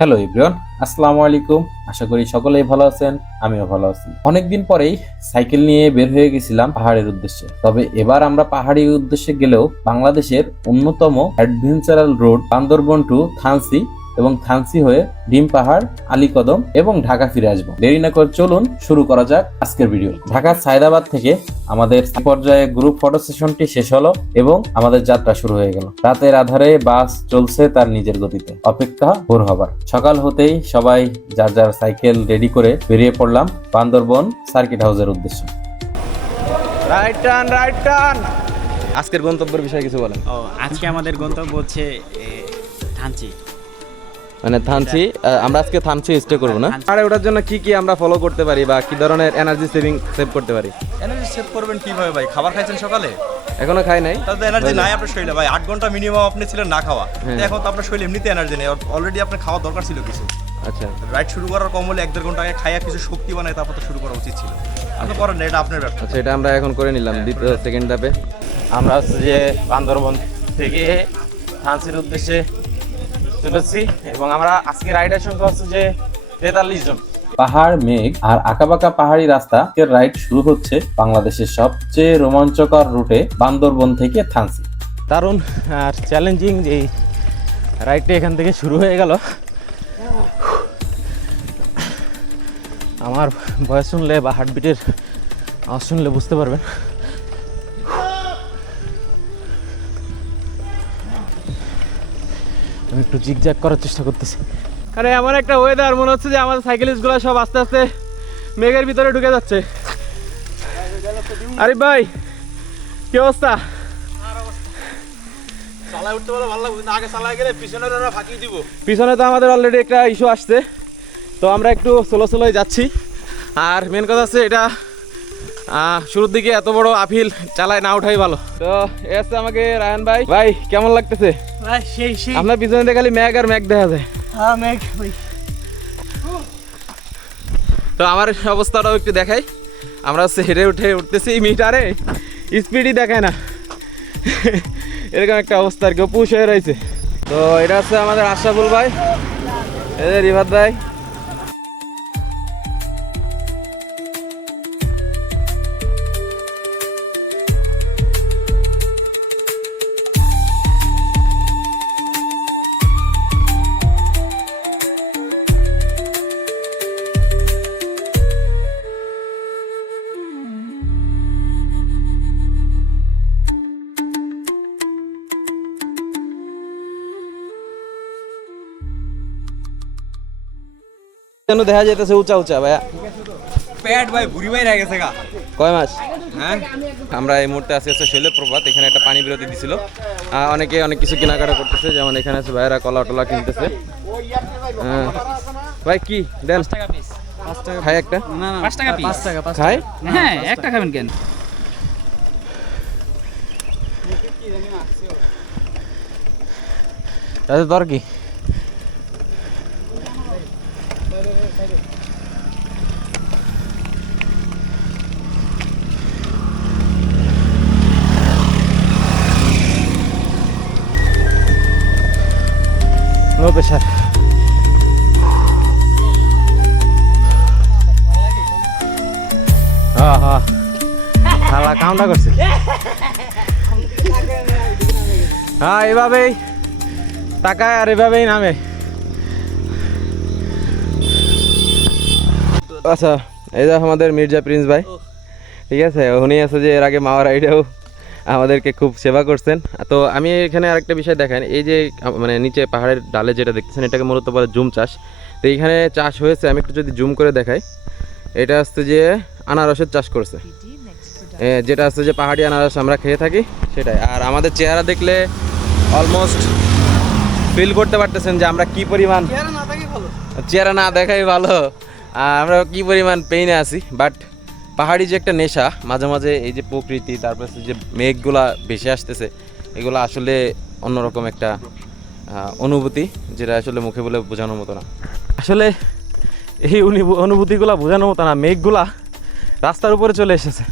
Hello ইব্রিয়ন আসসালামু আলাইকুম। আশা করি সকলেই ভালো আছেন, আমিও ভালো আছি। অনেকদিন পরেই সাইকেল নিয়ে বের হয়ে গেছিলাম পাহাড়ের উদ্দেশ্যে। তবে এবার আমরা পাহাড়ি উদ্দেশ্যে গেলেও বাংলাদেশের অন্যতম adventural road Bandarban to Thanchi এবং থানসি হয়ে ডিম পাহাড় আলীকদম এবং ঢাকা ফিরে আসব। দেরি না করে চলুন শুরু করা যাক আজকের ভিডিও ঢাকার সায়দাবাদ থেকে আমাদের পর্যায়ে গ্রুপ ফটো সেশনটি শেষ হলো এবং আমাদের যাত্রা শুরু হয়ে গেল। রাতের আধারে বাস চলছে তার নিজের গতিতে। অপেক্ষা ভোর হবার। সকাল হতেই সবাই যার যার সাইকেল রেডি করে বেরিয়ে পড়লাম বান্দরবন সার্কিট হাউসের উদ্দেশ্যে। রাইট টার্ন রাইট টার্ন আজকের গন্তব্যের বিষয়ে কিছু বলেন। ও আজকে আমাদের গন্তব্য হচ্ছে থানচি। মানে আহ, আমরা আজকে থানচি স্টে করব না। আর ওটার জন্য কি কি আমরা ফলো করতে পারি বা কি ধরনের এনার্জি সেভিং সেভ করতে পারি? এনার্জি সেভ করবেন কীভাবে ভাই? খাবার খাইছেন সকালে? এখনও খাই নাই। তাহলে এনার্জি নাই আপনার শরীরে ভাই। আট ঘণ্টা মিনিমাম আপনি ছিলেন না খাওয়া। হ্যাঁ। এখন তো আপনার শরীরে এমনিতে এনার্জি নেই। অলরেডি আপনার খাওয়া দরকার ছিল কিছু। আচ্ছা। রাইড শুরু করার কম হলে এক দেড় ঘণ্টা আগে খাইয়া কিছু শক্তি বানায় তারপর তো শুরু করা উচিত ছিল। আপনি করেন এটা আপনার ব্যাপার। আচ্ছা এটা আমরা এখন করে নিলাম দ্বিতীয় সেকেন্ড ধাপে। আমরা হচ্ছে যে বান্দরবন থেকে থানসির উদ্দেশ্যে চলেছি এবং আমরা আজকে রাইডের সংখ্যা হচ্ছে যে তেতাল্লিশ জন। পাহাড় মেঘ আর আঁকাবাঁকা পাহাড়ি রাস্তা এর রাইড শুরু হচ্ছে বাংলাদেশের সবচেয়ে রোমাঞ্চকর রুটে বান্দরবন থেকে থানসি। দারুণ আর চ্যালেঞ্জিং যে এই রাইডটা এখান থেকে শুরু হয়ে গেল। আমার ভয়েস শুনলে বা হার্টবিটের আওয়াজ শুনলে বুঝতে পারবেন। আমি একটু জিগজ্যাগ করার চেষ্টা করতেছি। আরে এমন একটা ওয়েদার মনে হচ্ছে যে আমাদের সাইকেলিস্টগুলো সব আস্তে আস্তে মেঘের ভিতরে ঢুকে যাচ্ছে। আরে ভাই কি অবস্থা? চালায় উঠতে বলে ভালো লাগবে আগে চালায় গেলে পিছনের ওরা ফাঁকি দিব। পিছনে তো আমাদের অলরেডি একটা ইস্যু আসছে। তো আমরা একটু সোলো সোলোই যাচ্ছি। আর মেন কথা হচ্ছে এটা শুরুর দিকে এত বড় আপিল চালায় না ওঠাই ভালো। তো এ আসছে আমাকে রায়ন ভাই। ভাই কেমন লাগতেছে? আপনার পিছনে খালি ম্যাগ আর ম্যাগ দেখা যায়। হ্যাঁ তো আমার অবস্থাটাও একটু দেখাই। আমরা হচ্ছে হেঁটে উঠে উঠতেছি মিটারে। স্পিডই দেখায় না। এরকম একটা অবস্থা আর কি পুষ হয়ে রয়েছে। তো এটা হচ্ছে আমাদের আশাফুল ভাই। এদের রিভাত ভাই। যেন দেখা যাইতেছে উঁচা উঁচা ভাইয়া। প্যাড ভাই বুড়ি ভাই রেগে গেছে গা। কয় মাস? হ্যাঁ? আমরা এই মুহূর্তে আছি হচ্ছে শৈলের প্রভাত এখানে একটা পানি বিরতি দিছিল। অনেকে অনেক কিছু কেনাকাটা করতেছে যেমন এখানে আছে ভাইয়েরা কলা টলা কিনতেছে। হ্যাঁ। ভাই কি দেন? খাই একটা? পাঁচ টাকা পাঁচ টাকা খাই? হ্যাঁ একটা খাবেন কেন? তাতে তোর কি? কাউন্টা করছে। হ্যাঁ এভাবেই তাকায় আর এভাবেই নামে। আচ্ছা এই যে আমাদের মির্জা প্রিন্স ভাই, ঠিক আছে? উনি আছে যে এর আগে মাওয়া রাইডেও আমাদেরকে খুব সেবা করছেন। তো আমি এখানে আরেকটা বিষয় দেখেন এই যে মানে নিচে পাহাড়ের ডালে যেটা দেখতেছেন, এটাকে মূলত বলে জুম চাষ। তো এইখানে চাষ হয়েছে, আমি একটু যদি জুম করে দেখাই, এটা হচ্ছে যে আনারসের চাষ করছে। যেটা হচ্ছে যে পাহাড়ি আনারস আমরা খেয়ে থাকি সেটাই। আর আমাদের চেহারা দেখলে অলমোস্ট ফিল করতে পারতেছেন যে আমরা কি পরিমাণ চেহারা না দেখাই ভালো। আর আমরা কি পরিমাণ পেইনে আছি বাট পাহাড়ি যে একটা নেশা মাঝে মাঝে এই যে প্রকৃতি তারপর যে মেঘগুলা ভেসে আসতেছে এগুলো আসলে অন্যরকম একটা অনুভূতি যেটা আসলে মুখে বলে বোঝানোর মতো না। আসলে এই অনুভূ- অনুভূতিগুলা বোঝানোর মতো না মেঘগুলা রাস্তার উপরে চলে এসেছে।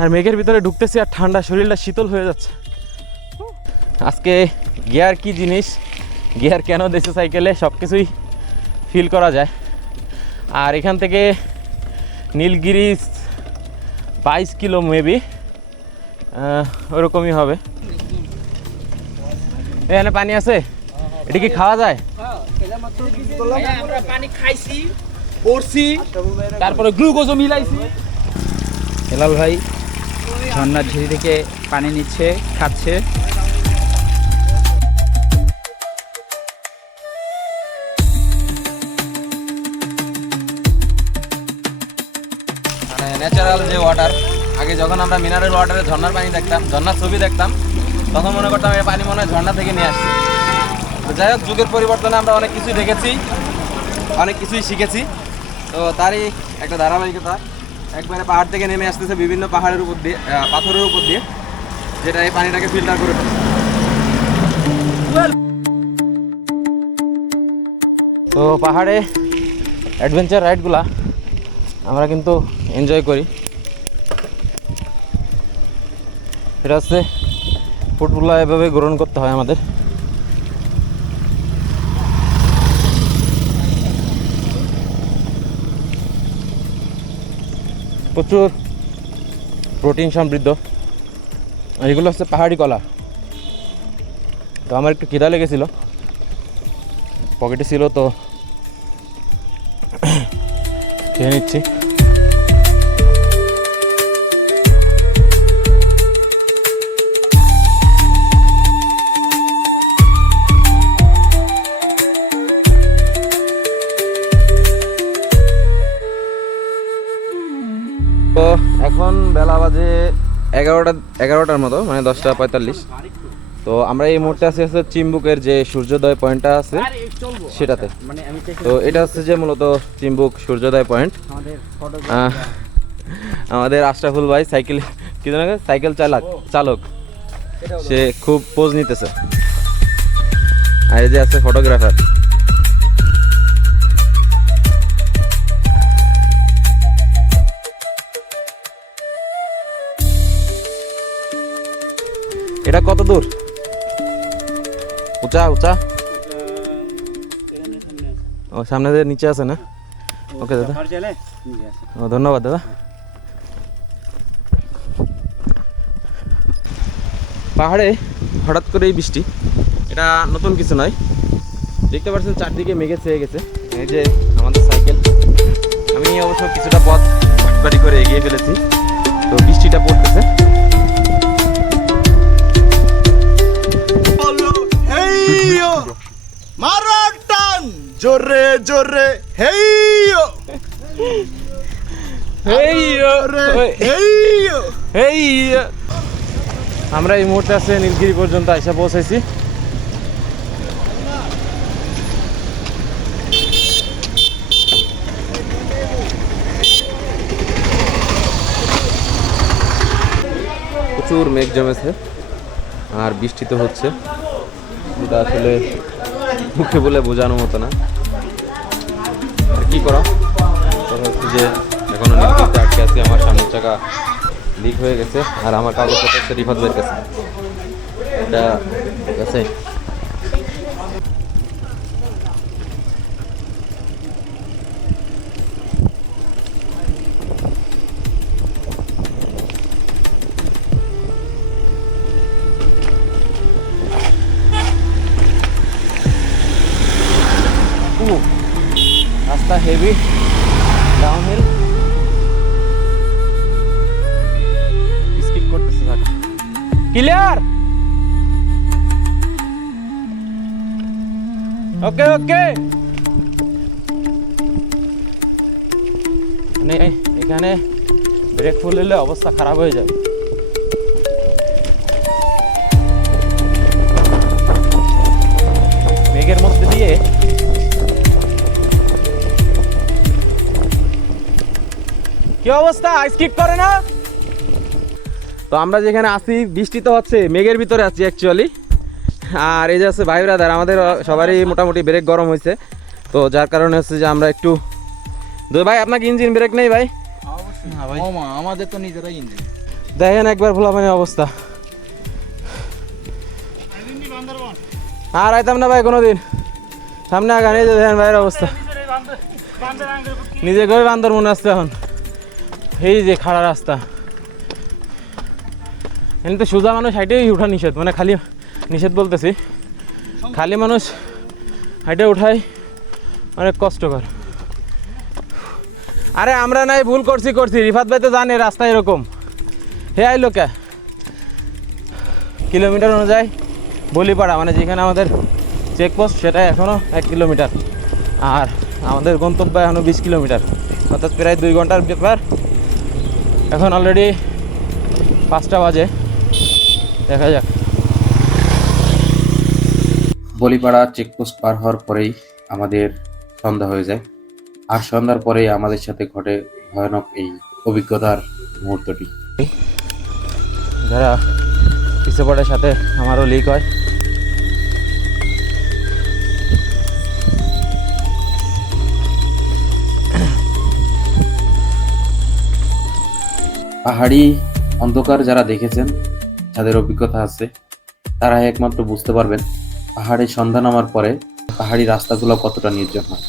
আর মেঘের ভিতরে ঢুকতেছি আর ঠান্ডা শরীরটা শীতল হয়ে যাচ্ছে। আজকে গিয়ার কি জিনিস? গিয়ার কেন দেশে সাইকেলে? সব কিছুই ফিল করা যায়। আর এখান থেকে নীলগিরি বাইশ কিলো মেবি ওরকমই হবে। এখানে পানি আছে? এটা কি খাওয়া যায়? আমরা পানি খাইছি পড়ছি তারপরে গ্লুকোজও মিলাইছি। হেলাল ভাই ঝর্ণার ঝিরি থেকে পানি নিচ্ছে, খাচ্ছে। মানে ন্যাচারাল যে ওয়াটার আগে যখন আমরা মিনারেল ওয়াটারে ঝর্নার পানি দেখতাম, ঝর্নার ছবি দেখতাম, তখন মনে করতাম এই পানি মনে হয় ঝর্ণা থেকে নিয়ে আসছে। তো যাই হোক, যুগের পরিবর্তনে আমরা অনেক কিছুই দেখেছি, অনেক কিছুই শিখেছি। তো তারই একটা ধারাবাহিকতা। একবারে পাহাড় থেকে নেমে আসতেছে বিভিন্ন পাহাড়ের উপর দিয়ে পাথরের উপর দিয়ে, যেটা এই পানিটাকে ফিল্টার করে তো পাহাড়ে অ্যাডভেঞ্চার রাইডগুলা আমরা কিন্তু এনজয় করি। এটা হচ্ছে ফুটবল এভাবে গ্রহণ করতে হয় আমাদের। প্রচুর প্রোটিন সমৃদ্ধ। এগুলো হচ্ছে পাহাড়ি কলা। তো আমার একটু খিদা লেগেছিল। পকেটে ছিল তো। খেয়ে নিচ্ছি। এগারোটা এগারোটার মতো মানে দশটা পঁয়তাল্লিশ। তো আমরা এই মুহূর্তে আছি হচ্ছে চিম্বুকের যে সূর্যোদয় পয়েন্টটা আছে সেটাতে। তো এটা হচ্ছে যে মূলত চিম্বুক সূর্যোদয় পয়েন্ট। আমাদের আশরাফুল ভাই সাইকেল কি জানা সাইকেল চালক চালক। সে খুব পোজ নিতেছে। আর এই যে আছে ফটোগ্রাফার এটা কত দূর? উঁচা উঁচা। ও, সামনে দিয়ে নিচে আছে না? ওকে, দাদা। ও, ধন্যবাদ, দাদা। পাহাড়ে হঠাৎ করেই বৃষ্টি, এটা নতুন কিছু নয়। দেখতে পাচ্ছেন চারদিকে মেঘে ছেয়ে গেছে। এই যে আমাদের সাইকেল, আমি অবশ্য কিছুটা পথ বাড়ি করে এগিয়ে ফেলেছি। তো বৃষ্টিটা পড়তেছে। জোরে জোরে এই আমরা এই মুহূর্তে আছে নীলগিরি পর্যন্ত এসে পৌঁছেছি প্রচুর মেঘ জমেছে আর বৃষ্টি তো হচ্ছে। যেটা আসলে মুখে বলে বোঝানোর মতো না। আর কি করা হচ্ছে যে, এখনও নীলগিরিতে আটকে আছি, আমার সামনের চাকা লিক হয়ে গেছে, আর আমার কাগজপত্র হচ্ছে রিফাত হয়ে গেছে এটা, ঠিক আছে? হেভি ডাউন হিল স্কিপ করতেছে গাড়ি ক্লিয়ার ওকে ওকে মানে এখানে ব্রেক ফুল হলে অবস্থা খারাপ হয়ে যাবে। মেঘের মধ্যে দিয়ে কি অবস্থা? স্কিপ করে না? তো আমরা যেখানে আছি বৃষ্টি তো হচ্ছে মেঘের ভিতরে আছি অ্যাকচুয়ালি আর এই যে আছে ভাই ব্রাদার আমাদের সবারই মোটামুটি ব্রেক গরম হয়েছে। তো যার কারণে হচ্ছে যে আমরা একটু ভাই আপনাকে ইঞ্জিন ব্রেক নেই ভাই? আমাদের তো নিজেরাই ইঞ্জিন দেখেন একবার ভোলা মানে অবস্থা। আর আইতাম না ভাই কোনোদিন। সামনে আগান এই যে দেখেন ভাইয়ের অবস্থা। নিজে গই বান্দর মনে আসছে এখন? এই যে খাড়া রাস্তা। এমনি তো সোজা মানুষ হাইটেই উঠা নিষেধ মানে খালি নিষেধ বলতেছি। খালি মানুষ হাইটে উঠাই অনেক কষ্টকর। আরে আমরা নাই, ভুল করছি করছি। রিফাত ভাই তো জানে রাস্তা এরকম। হে আইলো কে? কিলোমিটার অনুযায়ী বলিপাড়া মানে যেখানে আমাদের চেকপোস্ট সেটা এখনও এক কিলোমিটার। আর আমাদের গন্তব্য এখনও বিশ কিলোমিটার। অর্থাৎ প্রায় দুই ঘণ্টার ব্যাপার। এখন অলরেডি পাঁচটা বাজে। দেখা যাক। বলিপাড়া চেকপোস্ট পার হওয়ার পরেই আমাদের সন্ধ্যা হয়ে যায়। আর সন্ধ্যার পরেই আমাদের সাথে ঘটে ভয়ানক এই অভিজ্ঞতার মুহূর্তটি। যারা পিছিয়ে সাথে আমারও লিক হয় পাহাড়ি অন্ধকার যারা দেখেছেন, যাদের অভিজ্ঞতা আছে তারা একমাত্র বুঝতে পারবেন পাহাড়ে সন্ধ্যা নামার পরে পাহাড়ি রাস্তাগুলো কতটা নির্জন হয়।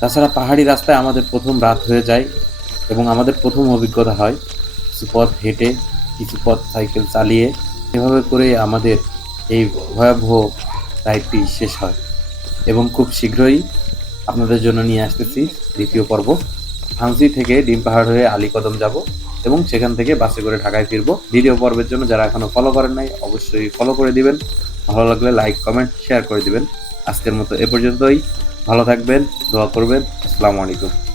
তাছাড়া পাহাড়ি রাস্তায় আমাদের প্রথম রাত হয়ে যায় এবং আমাদের প্রথম অভিজ্ঞতা হয় কিছু পথ হেঁটে, কিছু পথ সাইকেল চালিয়ে, এভাবে করে আমাদের এই ভয়াবহ রাইডটি শেষ হয়। এবং খুব শীঘ্রই আপনাদের জন্য নিয়ে আসতেছি দ্বিতীয় পর্ব। হাংসি থেকে ডিম পাহাড় হয়ে আলীকদম যাব এবং সেখান থেকে বাসে করে ঢাকায় ফিরব। দ্বিতীয় পর্বের জন্য যারা এখনও ফলো করেন নাই, অবশ্যই ফলো করে দিবেন। ভালো লাগলে লাইক কমেন্ট শেয়ার করে দিবেন। আজকের মতো এ পর্যন্তই। ভালো থাকবেন, দোয়া করবেন। আসসালামু আলাইকুম।